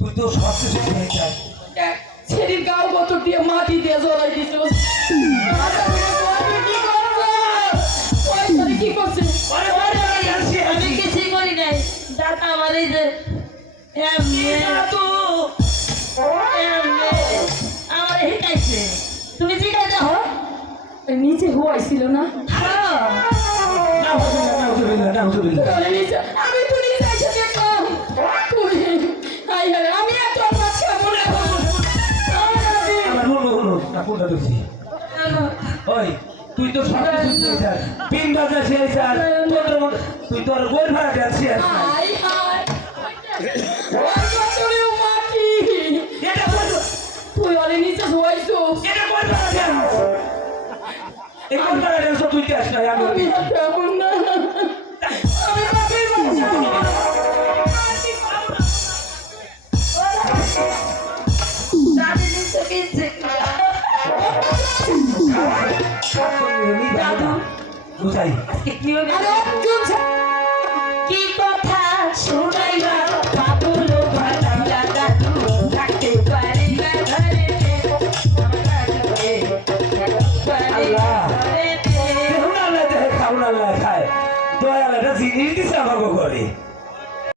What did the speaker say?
তুই তো সব কিছু খেয়ে যাস সেদিন গাও বছর দিয়ে মাটি দিয়ে জড়াই দিছে কি করছে আমি কিছুই করি নাই দাদা আমার এই যে আমার হিটাইছে তুমি জিগাই দাও নিচে হুয়াইছিল না আমি তো নিচে এসে দেখলাম আমি এত তুই তো সব কিছু পিন বাজা তুই তোর গোল ভাড়া যাচ্ছিস তুই অলে নিচে ধোয়াইছো তুই দেখ না আমি কেমন না কি কথা শোনাইবা